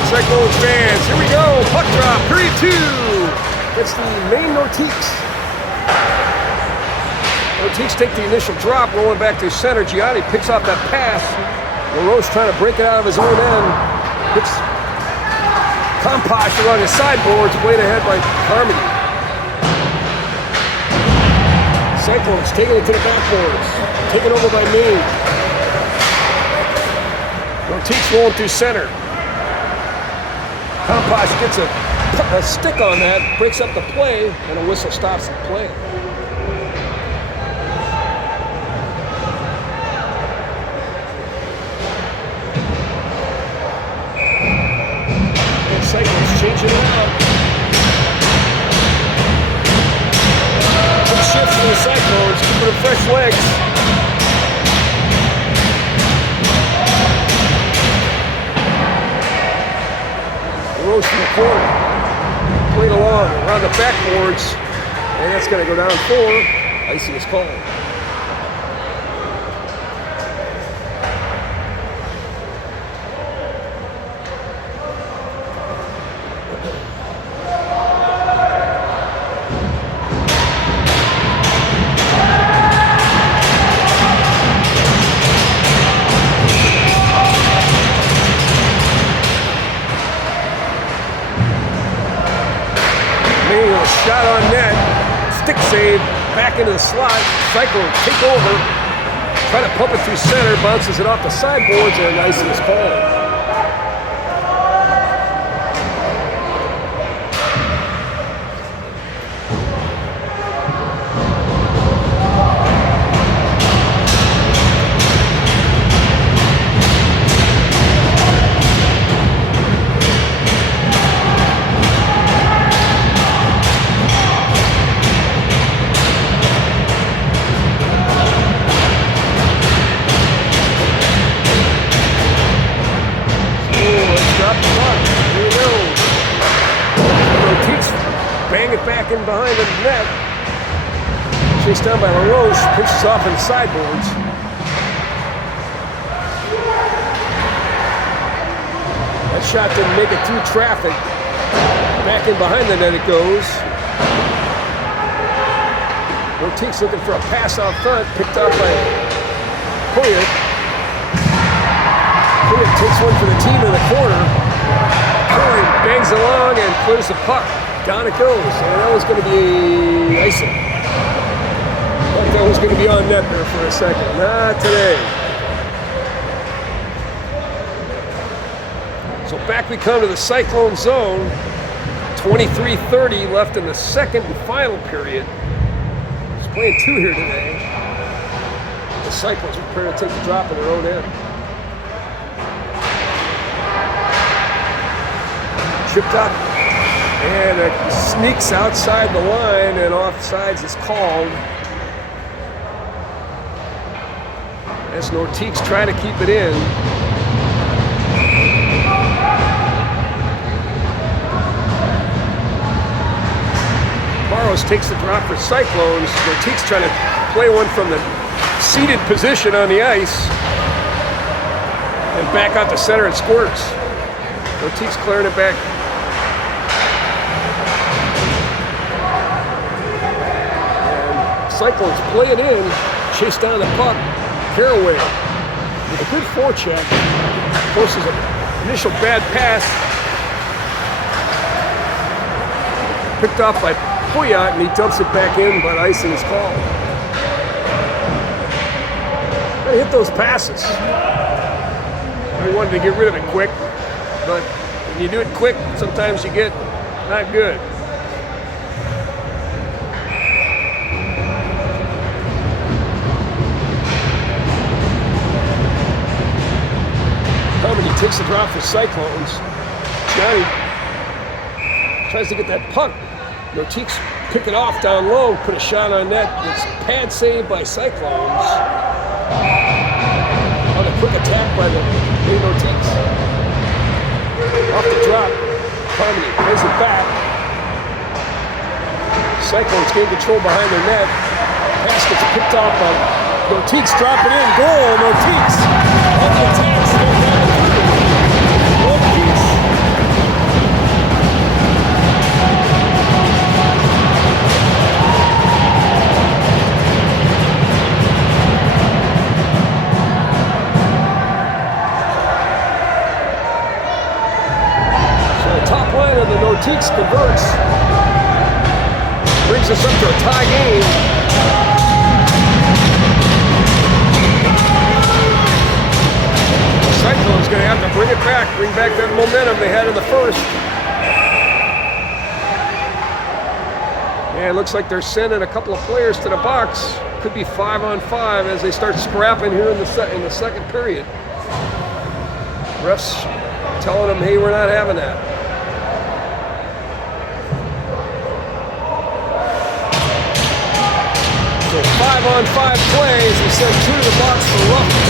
right, Cyclones fans, here we go. Puck drop, period 2. It's the Maine Nordiques. Nordiques take the initial drop, rolling back to center. Gianni picks off that pass. LaRoche trying to break it out of his own end. Hits Compost along his sideboards, played ahead by Carmody. Cyclones taking it to the backboards. Taken over by Maine. Nordiques rolling through center. Compost gets a stick on that, breaks up the play, and a whistle stops the play. And Cyclones changing it out. Good shift for the Cyclones, keeping them fresh legs. Rose from the corner, played along around the backboards, and that's going to go down 4. Icing is called. Shot on net, stick save, back into the slot. Cyclone take over, try to pump it through center, bounces it off the sideboards, and icing is called. Bang it back in behind the net. Chased down by LaRoche, pushes off in the sideboards. That shot didn't make it through traffic. Back in behind the net it goes. Nordiques looking for a pass out front, picked up by Poyet. Poyet takes one for the team in the corner. Corey bangs along and clears the puck. Down it goes, and that was going to be icing. Thought that was going to be on net there for a second. Not today. So back we come to the Cyclone zone. 23:30 left in the second and final period. He's playing 2 here today. The Cyclones are prepared to take the drop in their own end. Chipped up. And it sneaks outside the line, and offsides is called. As Nordiques try to keep it in. Barros takes the drop for Cyclones. Nordiques trying to play one from the seated position on the ice. And back out to center and squirts. Nordiques clearing it back. Cyclones play it in, chase down the puck. Caraway with a good forecheck, forces an initial bad pass. Picked off by Poyet, and he dumps it back in, but icing is called. Gotta hit those passes. We wanted to get rid of it quick, but when you do it quick, sometimes you get not good. He takes the drop for Cyclones. Gianni tries to get that puck. Nordiques pick it off down low, put a shot on net. It's pad save by Cyclones. On a quick attack by the Nordiques. Off the drop, Carmody plays it back. Cyclones gain control behind their net. Pass gets picked off by Nordiques, drop it in, goal, Nordiques. On the attacks, Nordiques converts. Brings us up to a tie game. Cyclones going to have to bring it back, bring back that momentum they had in the first. And it looks like they're sending a couple of players to the box. Could be 5-on-5 as they start scrapping here in the second period. Refs telling them, hey, we're not having that. So 5-on-5 plays, we send 2 to the box for roughing.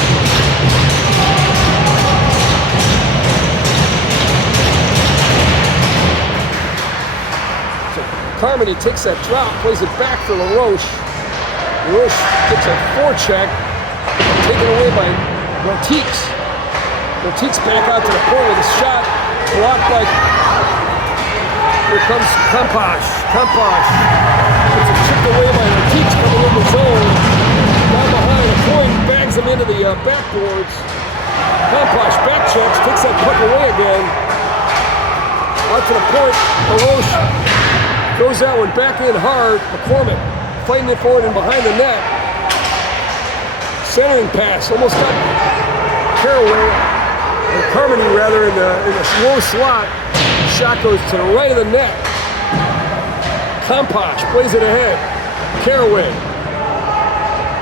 Carmody takes that drop, plays it back for LaRoche. LaRoche gets a forecheck, taken away by Nordiques. Nordiques back out to the point with a shot, blocked by, here comes Kampash. Gets it chipped away by Nordiques coming in the zone. Down behind the point, bags him into the backboards. Kampash back checks, takes that puck away again. Out to the point, LaRoche throws that one back in hard. McCormick fighting it forward and behind the net. Centering pass, almost got Caraway, or Carmody rather, in the low slot. Shot goes to the right of the net. Kampash plays it ahead. Caraway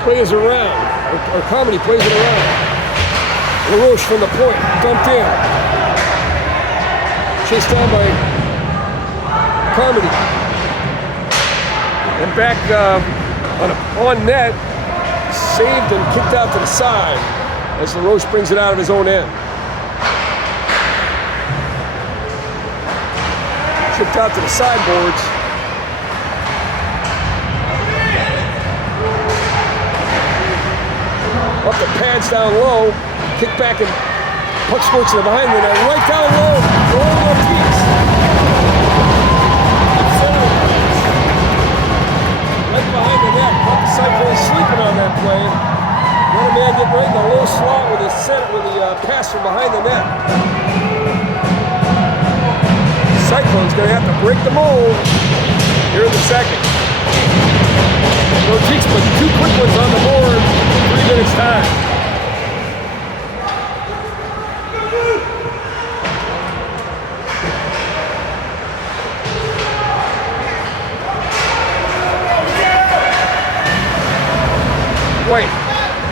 plays around, or Carmody plays it around. LaRoche from the point, dumped in. Chased down by Carmody. And back on net, saved and kicked out to the side as LaRoche brings it out of his own end. Chipped out to the sideboards. Up the pads down low, kick back and puck squirts to the behind the net, right down low, going Nordiques. Behind the net, caught the Cyclones sleeping on that play. Another man getting right in the low slot with his pass from behind the net. Cyclones going to have to break the mold here in the second. Nordiques put 2 quick ones on the board in 3 minutes time. White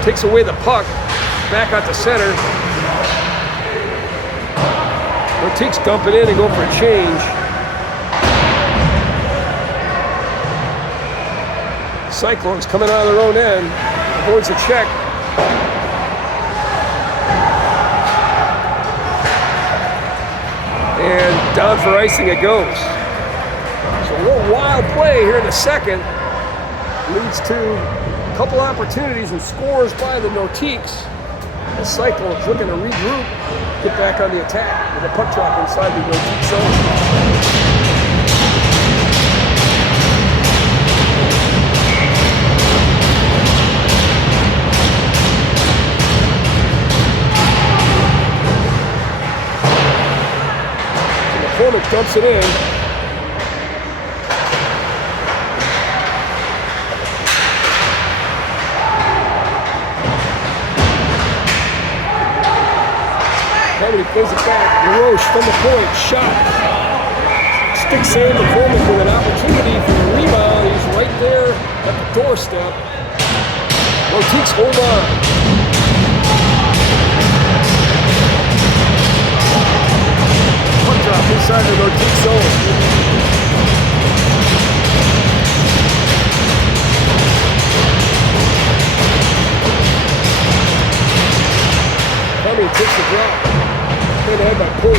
takes away the puck, back out the center. Nordiques dump it in and go for a change. Cyclones coming out of their own end, avoids a check. And down for icing it goes. So a little wild play here in the second leads to couple opportunities and scores by the Nordiques. The Cyclones looking to regroup, get back on the attack with a puck drop inside the Nordique zone. So McCormick dumps it in. He plays it back. LaRoche from the point, shot. Sticks in. McCormick with an opportunity for the rebound. He's right there at the doorstep. Nordiques hold on. Puck drop inside the Nordique zone. Carmody takes the drop. Played ahead by Poole.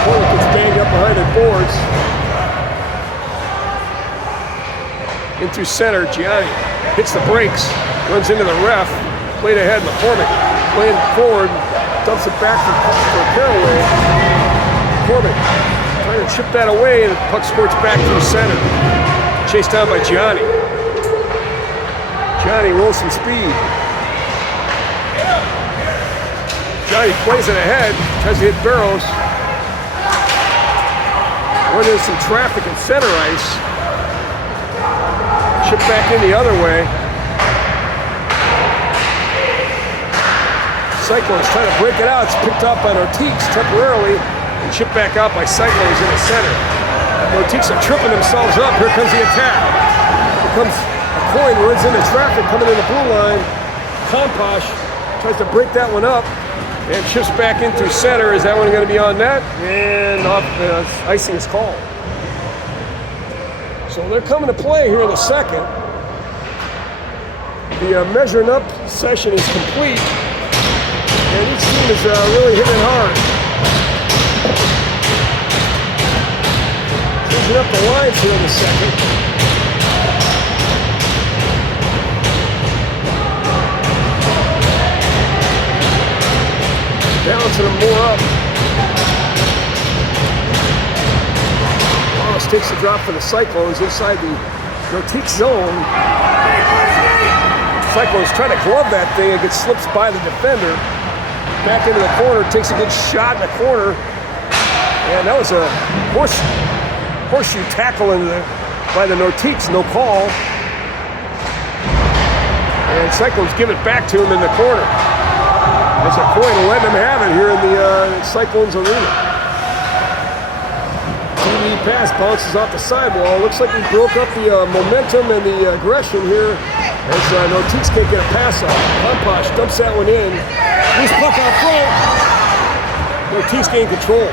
Poole gets banged up behind the boards. In through center, Gianni hits the brakes, runs into the ref. Played ahead, McCormick playing forward, dumps it back for Caraway. McCormick trying to chip that away, and the puck squirts back through center. Chased down by Gianni. Gianni rolls some speed. Johnny plays it ahead, tries to hit Barrows. Run into some traffic in center ice. Chip back in the other way. Cyclones trying to break it out. It's picked up by Nordiques temporarily and chipped back out by Cyclones in the center. Nordiques are tripping themselves up. Here comes the attack. Here comes a coin, runs into traffic coming in the blue line. Komposh tries to break that one up and chips back into center. Is that one going to be on net? And off, icing is called. So they're coming to play here in the second. The measuring up session is complete. And each team is really hitting hard. Changing up the lines here in the second. Balancing them more up. Wallace takes the drop for the Cyclones inside the Nordique zone. Cyclones trying to glove that thing. It gets slips by the defender. Back into the corner, takes a good shot in the corner. And that was a horseshoe tackle by the Nordiques, no call. And Cyclones give it back to him in the corner. There's a coin to let them have it here in the Cyclones arena. TV pass bounces off the sidewall. Looks like we broke up the momentum and the aggression here as Nordiques can't get a pass off. Komposh dumps that one in. Loose puck out front. Nordiques gain control.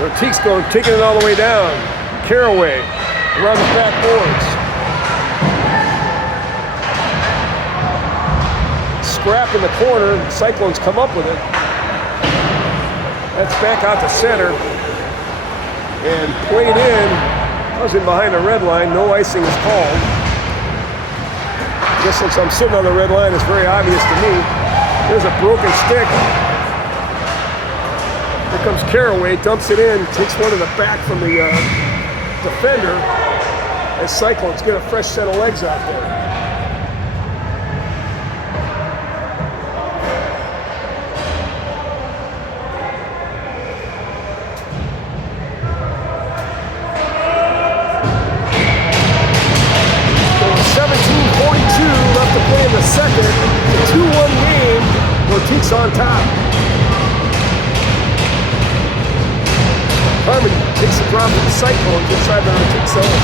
Nordiques going, taking it all the way down. Caraway around the backboards. Scrap in the corner. Cyclones come up with it. That's back out to center. And played in. I was in behind the red line. No icing is called. Just since I'm sitting on the red line, it's very obvious to me. There's a broken stick. Here comes Caraway, dumps it in, takes one in the back from the defender, as Cyclones get a fresh set of legs out there. In the second, it's a 2-1 game. Nordiques on top. Harmony takes the drop with the Cyclones inside the Nordique zone.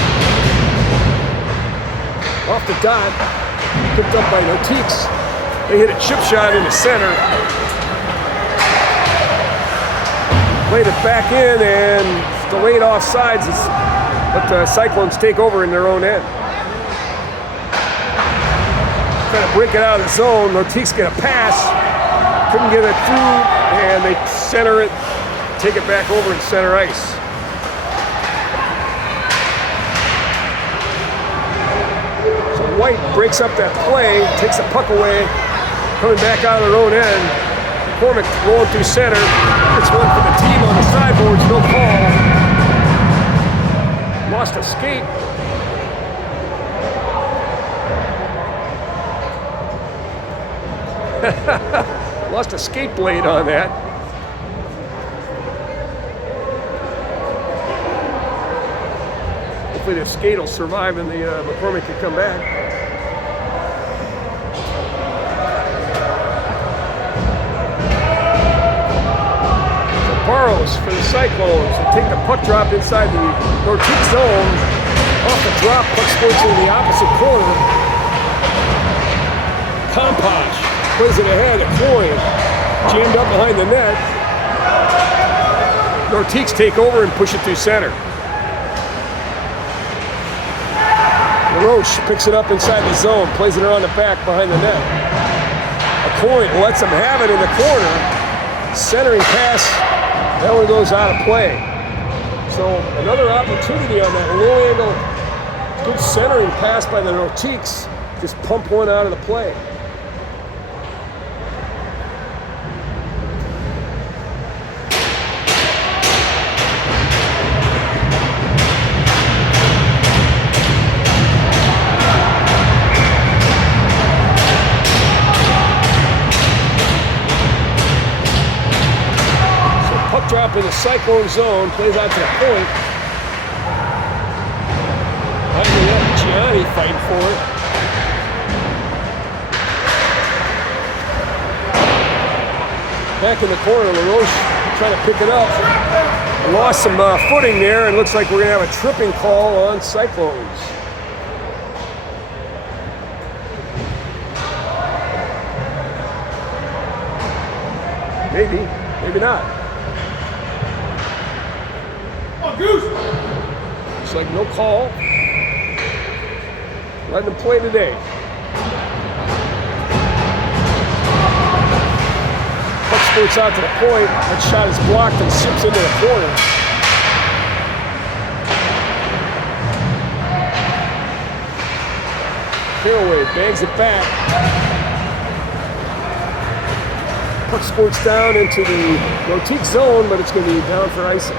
Off the dot, picked up by Nordiques. They hit a chip shot in the center. Played it back in and delayed offsides, but the Cyclones take over in their own end. Trying to break it out of the zone. Nordiques get a pass. Couldn't get it through, and they center it, take it back over in center ice. So White breaks up that play, takes the puck away, coming back out of their own end. McCormick rolling through center. Gets one for the team on the sideboards, no call. Lost a skate. Lost a skate blade on that. Hopefully the skate will survive and the McCormick can come back. So Barrows for the Cyclones. They take the puck drop inside the Nordique zone. Off the drop, puck squirts into the opposite corner. Komposh plays it ahead, a coin, jammed up behind the net. Nordiques take over and push it through center. LaRoche picks it up inside the zone, plays it around the back behind the net. A coin lets them have it in the corner. Centering pass, that one goes out of play. So another opportunity on that low angle, good centering pass by the Nordiques. Just pump one out of the play. drop in the Cyclone zone, plays out to the point. Gianni fighting for it. Back in the corner, LaRoche trying to pick it up. Lost some footing there, and looks like we're going to have a tripping call on Cyclones. Maybe, maybe not. Oh, Goose! Looks like no call. Letting them play today. Puck squirts out to the point. That shot is blocked and sips into the corner. Fairway bangs it back. Puck squirts down into the Nordiques zone, but it's going to be down for icing.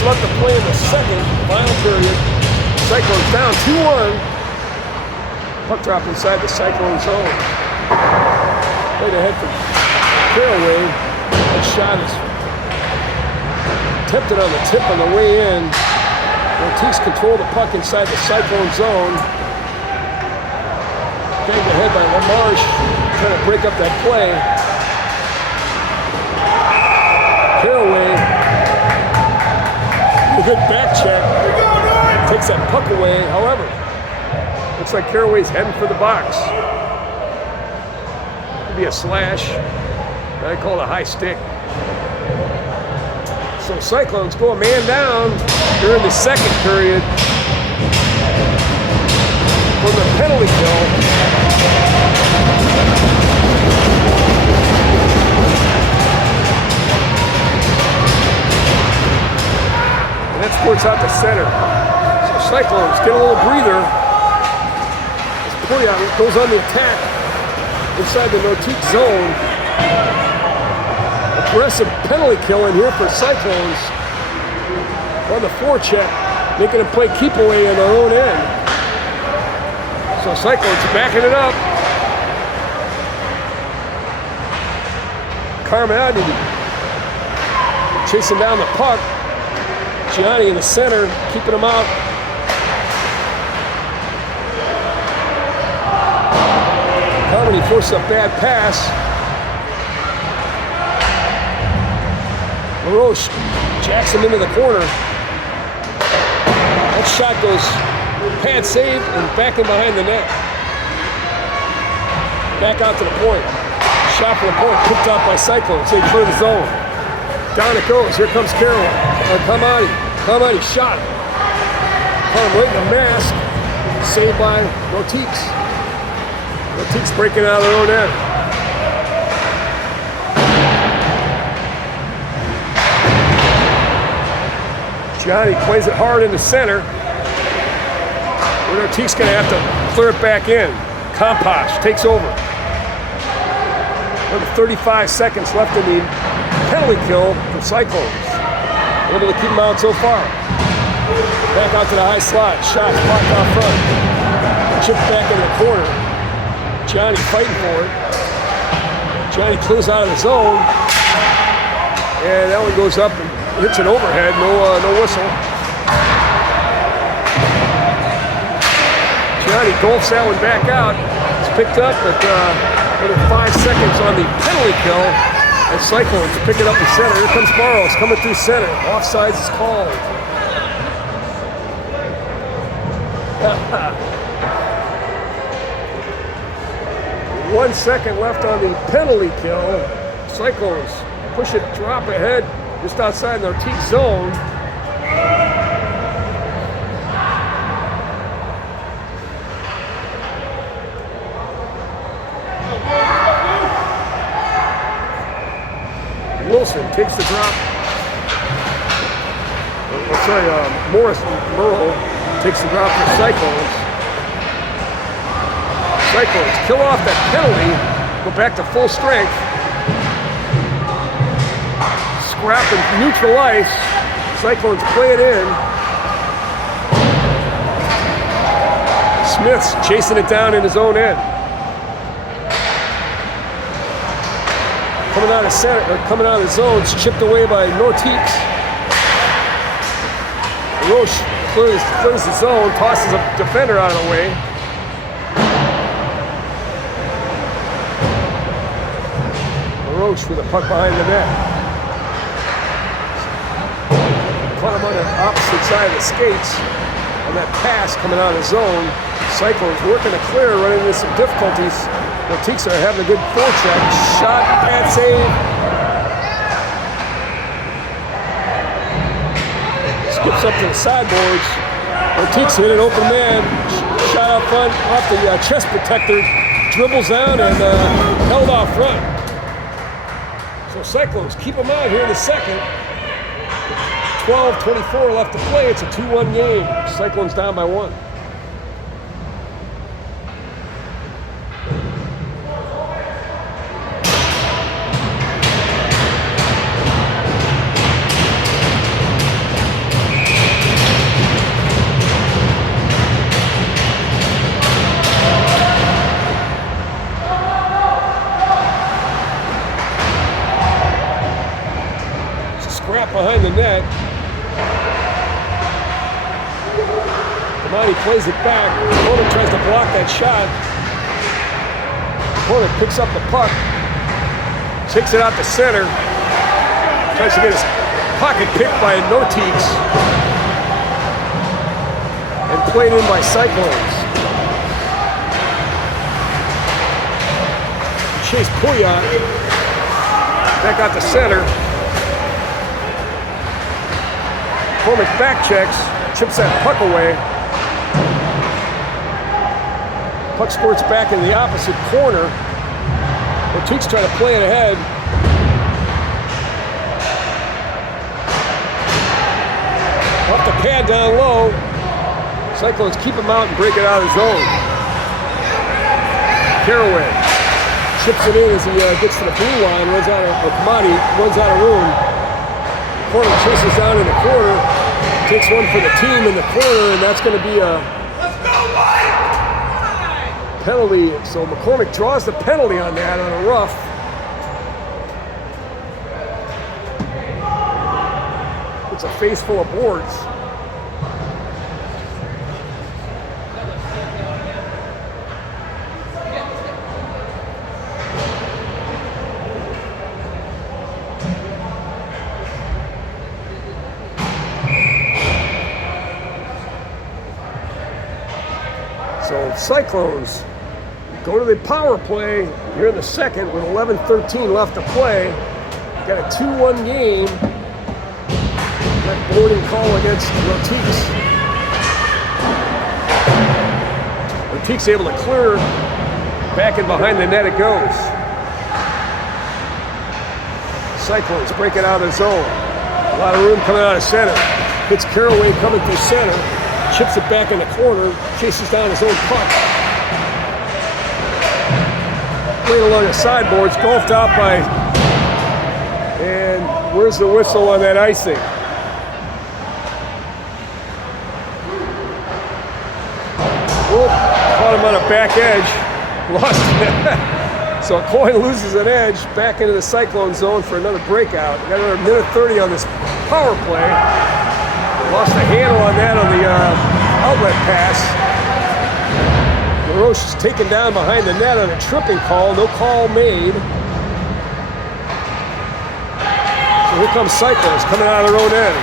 Left to play in the second, final period. Cyclones down 2-1. Puck drop inside the Cyclone zone. Played ahead from fairway. That shot is attempted on the tip on the way in. Nordiques control the puck inside the Cyclone zone. Banged ahead by LaMarche, trying to break up that play. Fairway. A good back check. Takes that puck away. However, looks like Caraway's heading for the box. Could be a slash. I call it a high stick. So Cyclones go a man down during the second period from the penalty kill. That squirts out to center. So Cyclones get a little breather. As Pouliot goes on the attack inside the Nordiques zone. Aggressive penalty kill in here for Cyclones. On the forecheck, making them play keep away in their own end. So Cyclones backing it up. Carmody chasing down the puck. Gianni in the center, keeping him out. Carmody forced a bad pass. LaRoche jacks him into the corner. That shot goes pad saved and back in behind the net. Back out to the point. Shot from the point, picked up by Cyclones. They clear the zone. Down it goes. Here comes Carroll. Carmody shot him. Caught him right in the mask. Saved by Nordiques. Nordiques breaking out of their own end. Gianni plays it hard in the center. Nordiques going to have to clear it back in. Compost takes over. Another 35 seconds left in the penalty kill for Cyclones. Able to keep them out so far. Back out to the high slot. Shots blocked out front. Chipped back in the corner. Gianni fighting for it. Gianni clears out of the zone. And that one goes up and hits an overhead. No whistle. Gianni golfs that one back out. It's picked up, but another 5 seconds on the penalty kill. And Cyclones pick it up in center. Here comes Barros coming through center. Offsides is called. 1 second left on the penalty kill. Cyclones push it, drop ahead just outside their Nordiques zone. Wilson takes the drop. Merle takes the drop for Cyclones. Cyclones kill off that penalty, go back to full strength. scrapping neutral ice. Cyclones play it in. Smith's chasing it down in his own end. Coming out of center, coming out of the zones, chipped away by Nordiques. Roche clears the zone, tosses a defender out of the way. Roche with a puck behind the net. Caught him on the opposite side of the skates on that pass coming out of the zone. Cyclones working to clear, running into some difficulties. Nordiques are having a good forecheck. Shot, bad save. Skips up to the sideboards. Nordiques hit an open man. Shot out front off the chest protector. Dribbles down and held off front. So Cyclones keep them out here in the second. 12:24 left to play. It's a 2-1 game. Cyclones down by 1. Scrap behind the net. Kamani plays it back. Opponent tries to block that shot. Opponent picks up the puck. Takes it out to center. Tries to get his pocket picked by Nordiques. And played in by Cyclones. Chase Pouillot. Back out to center. McCormick back checks, chips that puck away. Puck squirts back in the opposite corner. Nordiques trying to play it ahead. Off the pad down low. Cyclones keep him out and break it out of the zone. Caraway chips it in as he gets to the blue line, runs out of, or Kamani runs out of room. Corner chases down in the corner, takes one for the team in the corner, and that's going to be a penalty. So McCormick draws the penalty on that on a rough. It's a face full of boards. So Cyclones go to the power play here in the second with 11:13 left to play. Got a 2-1 game. That boarding call against Nordiques. Nordiques able to clear. Back and behind the net it goes. Cyclones break it out of the zone. A lot of room coming out of center. Hits Caraway coming through center. Chips it back in the corner, chases down his own puck. Playing along the sideboards, golfed out by, and where's the whistle on that icing? Oh, caught him on a back edge, lost it. So a coin loses an edge, back into the Cyclone zone for another breakout. We got another minute 30 on this power play. Lost the handle on that on the outlet pass. LaRoche is taken down behind the net on a tripping call. No call made. So here comes Cyclones coming out of their own end.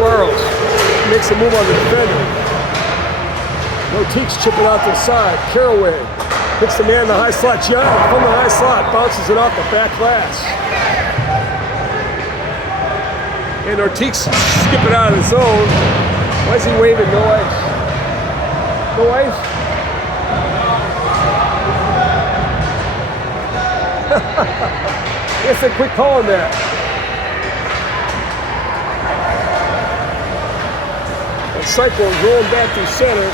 Quarles makes a move on the defender. Nordiques chipping out to the side. Caraway hits the man in the high slot. Young from the high slot bounces it off the back glass. And Nordiques skipping out of the zone. Why is he waving no ice? No ice? Yes, they quit calling that. And Cyclones rolling back through center.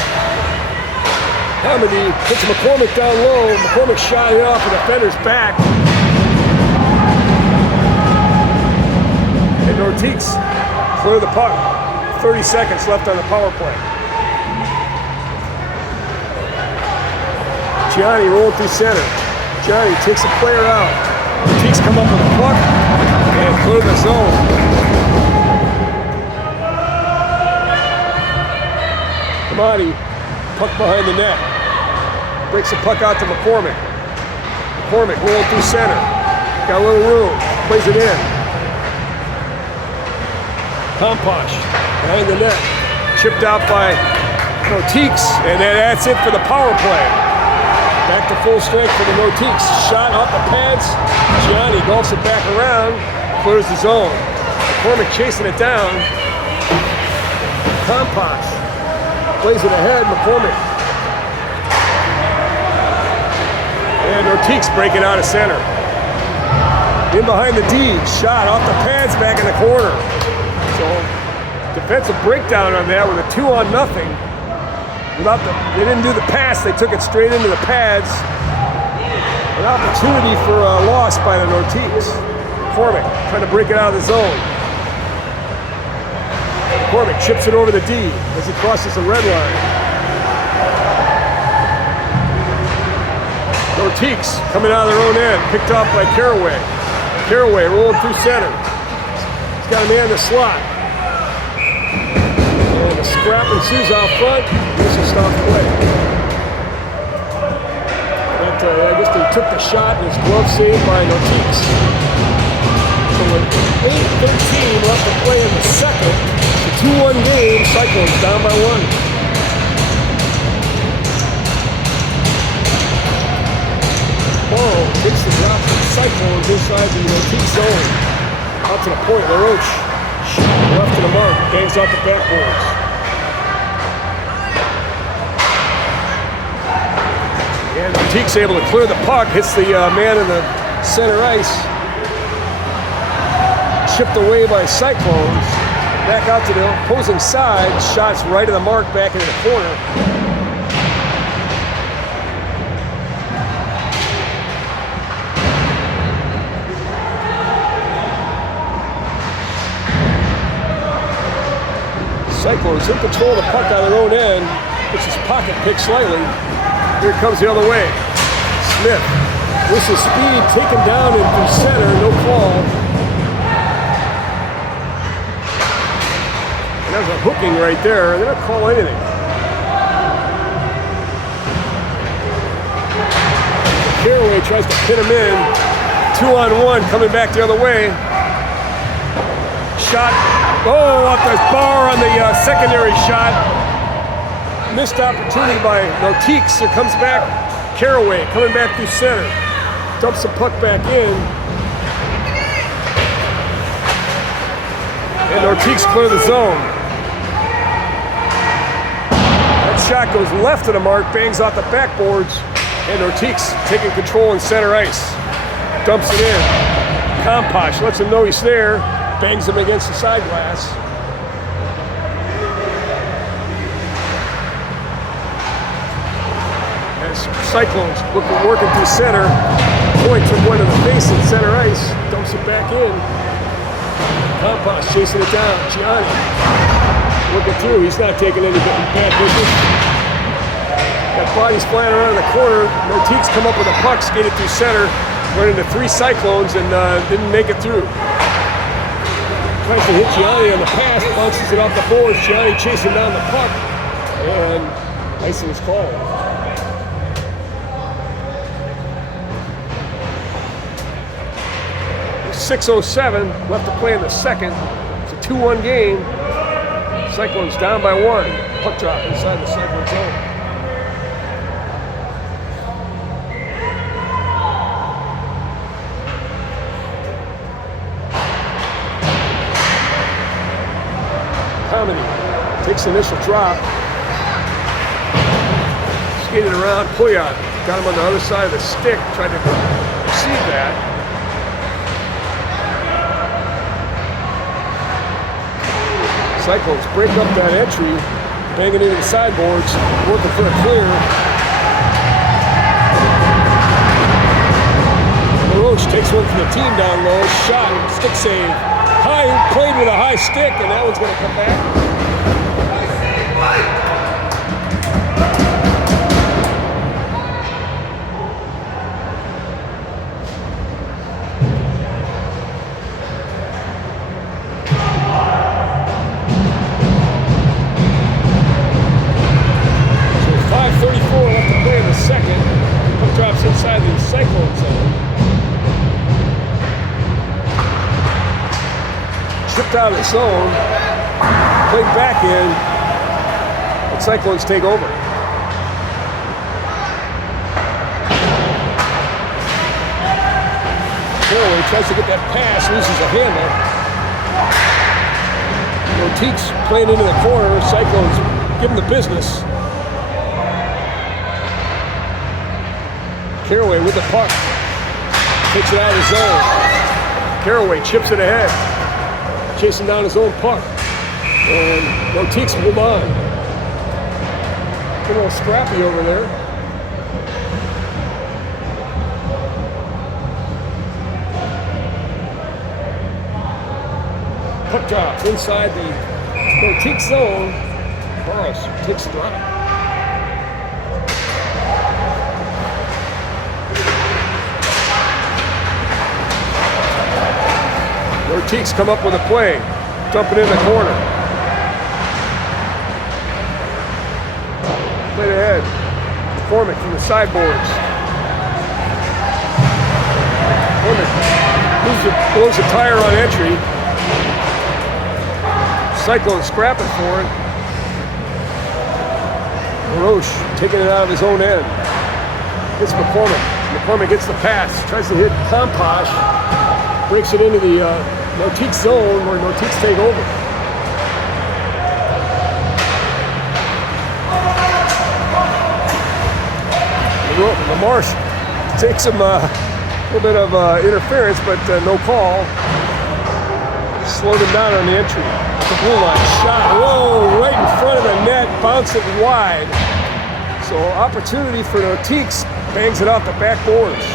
Hamady hits McCormick down low. McCormick shot it off the defender's back. Nordiques clear the puck. 30 seconds left on the power play. Gianni rolling through center. Gianni takes a player out. Nordiques come up with a puck and clear the zone. Kamani, puck behind the net. Breaks the puck out to McCormick. McCormick rolling through center. Got a little room. Plays it in. Komposh behind the net. Chipped out by Nordiques. And then that's it for the power play. Back to full strength for the Nordiques. Shot off the pads. Gianni golfs it back around. Clears the zone. McCormick chasing it down. Komposh plays it ahead. McCormick. And Nordiques breaking out of center. In behind the D. Shot off the pads back in the corner. So defensive breakdown on that with a 2-on-0. They didn't do the pass, they took it straight into the pads. An opportunity for a loss by the Nordiques. McCormick trying to break it out of the zone. McCormick chips it over the D as he crosses the red line. Nordiques coming out of their own end, picked off by Caraway. Caraway rolling through center. He's got a man in the slot. And a scrap ensues out front. This will stop play. But I guess they took the shot and his glove saved by Nordiques. So with 8:13 left to play in the second, it's a 2-1 game. Cyclones down by 1. Morrow takes the drop from the Cyclones inside the Nordique zone. Out to the point, LaRoche. Left to the mark, bangs out the backboards. And Nordique's able to clear the puck, hits the man in the center ice. Chipped away by Cyclones. Back out to the opposing side, shots right of the mark back into the corner. Cyclones in control of the puck on their own end. Gets his pocket picked slightly. Here it comes the other way. Smith, with his speed, taken down into center, no call. And there's a hooking right there. They don't call anything. Caraway tries to pin him in. 2-on-1 coming back the other way. Shot. Oh, off the bar on the secondary shot. Missed opportunity by Nordiques. Here comes back Caraway, coming back through center. Dumps the puck back in. And Nordiques clear the zone. That shot goes left of the mark, bangs off the backboards. And Nordiques taking control in center ice. Dumps it in. Komposh lets him know he's there. Bangs him against the side glass. As Cyclones working through center, point from one of the face in center ice, dumps it back in. Komposh chasing it down. Gianni working through. He's not taking any bad business. Got bodies flying around in the corner. Nordiques come up with a puck, skated through center, went into 3 Cyclones and didn't make it through. Tries to hit Gianni on the pass, bounces it off the boards. Gianni chasing down the puck, and icing is called. There's 6:07 left to play in the second. It's a 2-1 game. Cyclones down by 1. Puck drop inside the Cyclone zone. Takes the initial drop. Skated around. Pouillot got him on the other side of the stick. Tried to receive that. Cyclones break up that entry. Banging into the sideboards. Working for a clear. LaRoche takes one from the team down low. Shot. Stick save. played with a high stick, and that one's going to come back. So 5:34 left to play in the second. Puck drops inside the Cyclone zone. Chipped out of the zone, played back in, and Cyclones take over. Carraway tries to get that pass, loses a handle. Nordiques playing into the corner, Cyclones give him the business. Carraway with the puck, takes it out of the zone. Carraway chips it ahead. Chasing down his own puck, and Nordiques move on. A little scrappy over there. Puck drop inside the Nordiques zone. Barros takes the drop. Nordiques come up with a play, dumping in the corner. Played ahead. McCormick from the sideboards. McCormick blows a tire on entry. Cyclone scrapping for it. LaRoche taking it out of his own end. Hits McCormick. McCormick gets the pass, tries to hit Composh. Breaks it into the Nordiques zone where Nordiques take over. LaMarche takes him a little bit of interference, but no call. Slowed him down on the entry. The blue line shot. Whoa, right in front of the net, bounced it wide. So opportunity for Nordiques, bangs it off the backboards.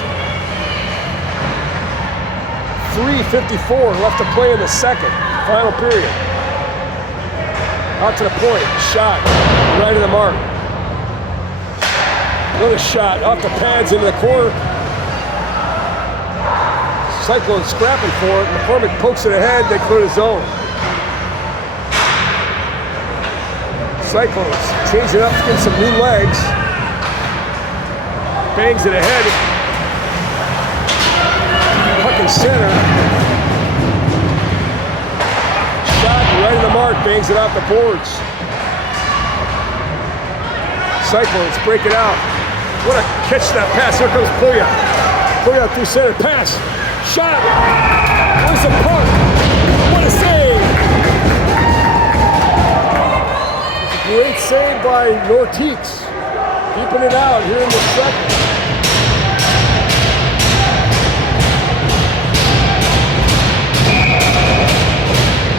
3:54 left to play in the second, final period. Out to the point, shot, right of the mark. Another shot off the pads into the corner. Cyclone scrapping for it. McCormick pokes it ahead, they clear the zone. Cyclones change it up to get some new legs. Bangs it ahead. Puck in center. Shot right of the mark, bangs it off the boards. Cyclones break it out. What a catch that pass. Here comes Pouya. Pouya through center. Pass. Shot. Where's the puck? What a save. Great save by Nordiques. Keeping it out here in the second.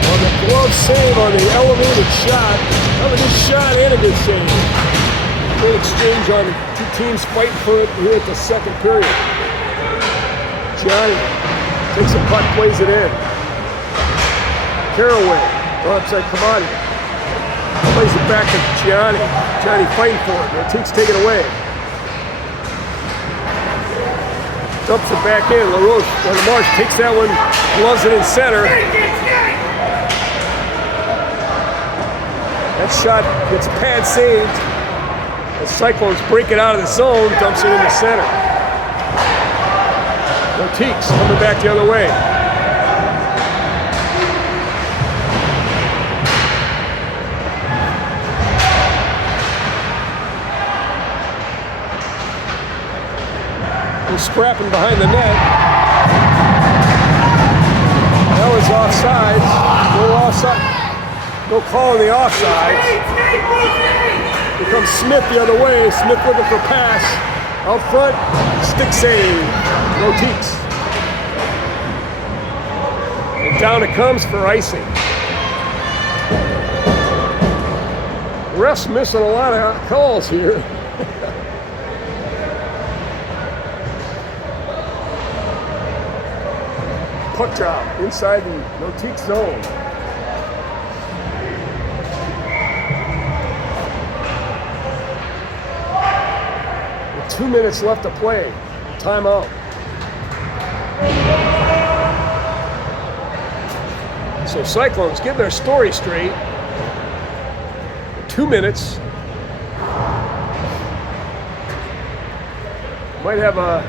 On the glove save on the elevated shot. That was a good shot and a good save. Good exchange on two teams fighting for it here at the second period. Gianni takes a puck, plays it in. Carraway, onside Kamani. Plays it back to Gianni. Gianni fighting for it. Nordiques take it away. Dumps it back in. LaMarche takes that one, gloves it in center. That shot gets pad saved. The Cyclones break it out of the zone, dumps it in the center. Nordiques coming back the other way. They're scrapping behind the net. That was offsides. No offside. No call on the offsides. Here comes Smith the other way. Smith looking for pass. Out front, stick save. Nordiques. And down it comes for icing. Refs missing a lot of calls here. puck drop inside the Nordiques zone. With 2 minutes left to play. Timeout. So Cyclones getting their story straight. 2 minutes. Might have a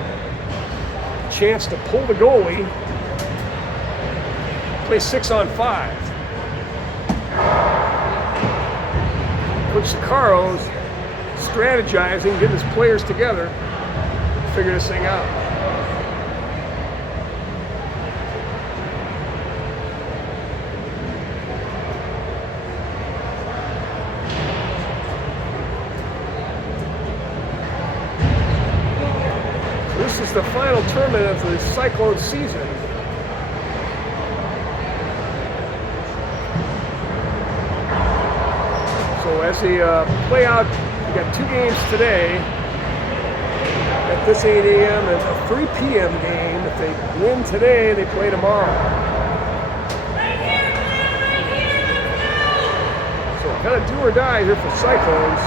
chance to pull the goalie. Play 6-on-5. Coach Sicaro's strategizing, getting his players together to figure this thing out. This is the final tournament of the Cyclone season. So as they play out, we got 2 games today at this 8 a.m. and a 3 p.m. game. If they win today, they play tomorrow. So kind of do or die here for Cyclones.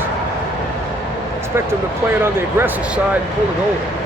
Expect them to play it on the aggressive side and pull it over.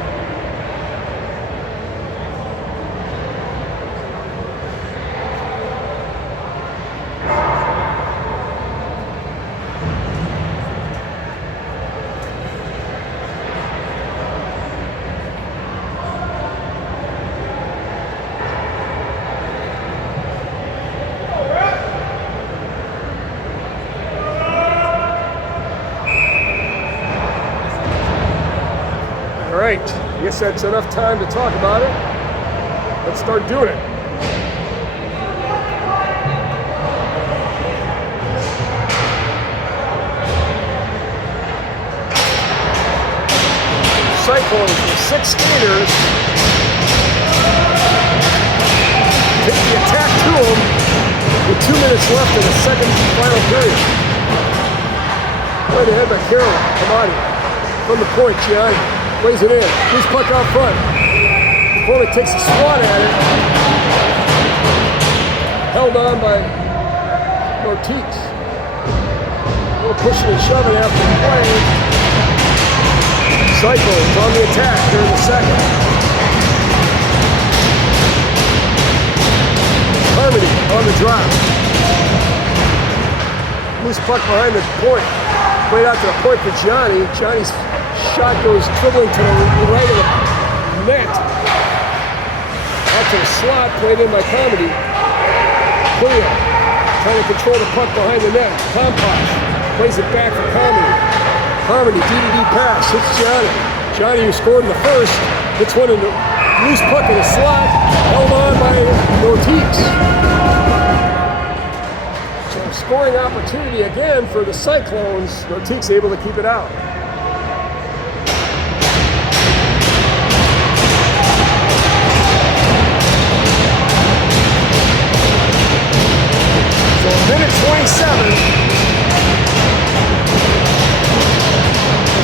All right, I guess that's enough time to talk about it. Let's start doing it. Cyclones with 6 skaters. Take the attack to them with 2 minutes left in the second final period. Right ahead by Carroll. Come on. From the point, Gianni. Plays it in. Loose puck out front. Opponent takes a swat at it. Held on by Nordiques. A little pushing and shoving after the play. Cyclones on the attack during the second. Harmony on the drop. Loose puck behind the point. Played out to the point for Johnny. Johnny's shot goes dribbling to the right of the net. Out to the slot, played in by Comedy. Cleo trying to control the puck behind the net. Composh plays it back for Comedy. Comedy, DDD pass, hits Johnny. Johnny, who scored in the first, hits one in the loose puck in the slot, held on by Nordiques. So scoring opportunity again for the Cyclones. Nordiques able to keep it out. Minute 27.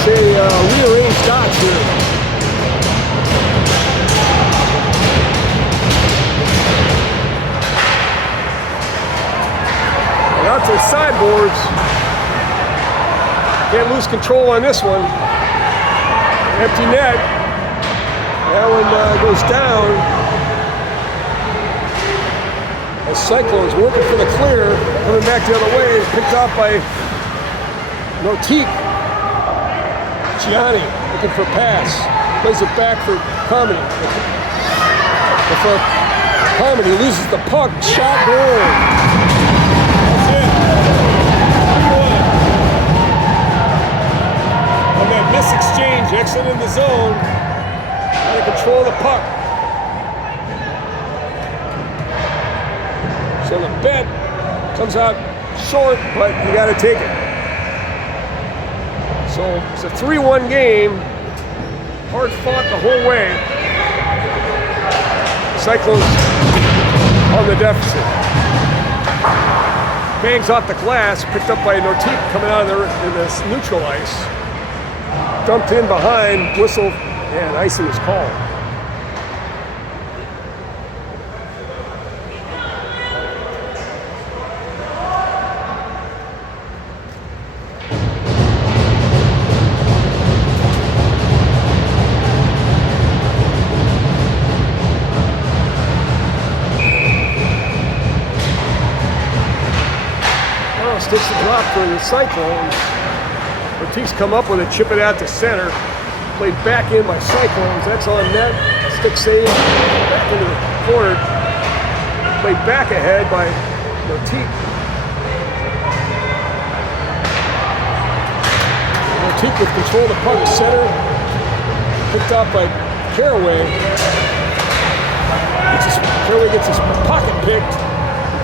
They rearrange dots here. And out to the sideboards. Can't lose control on this one. Empty net. That one goes down. Cyclones working for the clear, coming back the other way, picked off by Nordiques. Gianni looking for pass, plays it back for Comedy. Comedy loses the puck, shot goal. That's it. 3-1. On that miss exchange, exit in the zone, trying to control the puck. So the bet comes out short, but you got to take it. So it's a 3-1 game, hard fought the whole way. Cyclones on the deficit. Bangs off the glass, picked up by Nordiques coming out of in this neutral ice. Dumped in behind, whistle, and icing was called. takes the drop for the Cyclones. Nordiques come up with it, chip it out to center. Played back in by Cyclones. That's on net. Stick save. Back into the corner. Played back ahead by Nordiques. Nordiques with control of the puck center. Picked up by Caraway. Caraway gets his pocket picked.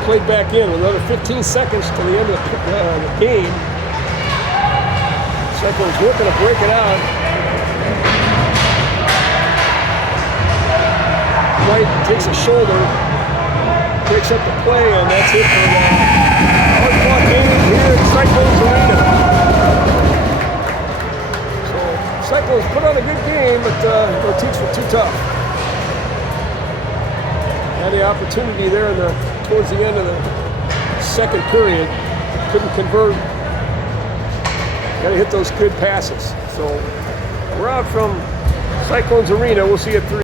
Played back in with another 15 seconds to the end of the game. Cyclones looking to break it out. White takes a shoulder, breaks up the play, and that's it for the hard-fought game here at Cyclones Arena. So Cyclones put on a good game, but Nordiques were too tough. Had the opportunity there towards the end of the second period, couldn't convert. Got to hit those good passes. So we're out from Cyclones Arena. We'll see you at 3.